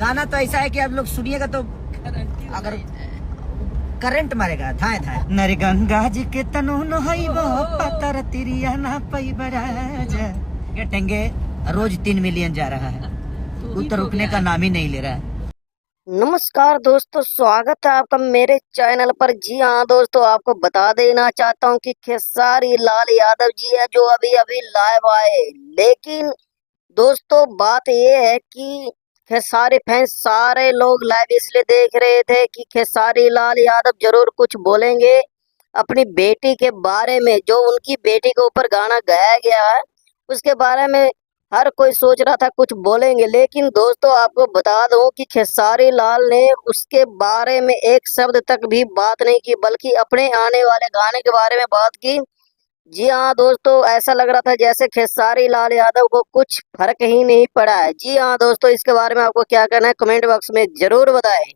गाना तो ऐसा है कि आप लोग सुनिएगा तो अगर करंट मारेगा थाए थाए। नर गंगा जी के तनु नहइबो पतर तिरिया ना पैबराज। ये टेंगे रोज 3 मिलियन जा रहा है, वो तो रुकने का नाम ही नहीं ले रहा है। नमस्कार दोस्तों, स्वागत है आपका मेरे चैनल पर। जी हाँ दोस्तों, आपको बता देना चाहता हूँ कि खेसारी लाल यादव जी है जो अभी अभी लाइव आए। लेकिन दोस्तों बात ये है कि खेसारी फैंस सारे लोग लाइव इसलिए देख रहे थे कि खेसारी लाल यादव जरूर कुछ बोलेंगे अपनी बेटी के बारे में। जो उनकी बेटी के ऊपर गाना गाया गया है उसके बारे में हर कोई सोच रहा था कुछ बोलेंगे। लेकिन दोस्तों आपको बता दूं कि खेसारी लाल ने उसके बारे में एक शब्द तक भी बात नहीं की, बल्कि अपने आने वाले गाने के बारे में बात की। जी हाँ दोस्तों, ऐसा लग रहा था जैसे खेसारी लाल यादव को कुछ फर्क ही नहीं पड़ा है। जी हाँ दोस्तों, इसके बारे में आपको क्या कहना है कमेंट बॉक्स में जरूर बताएं।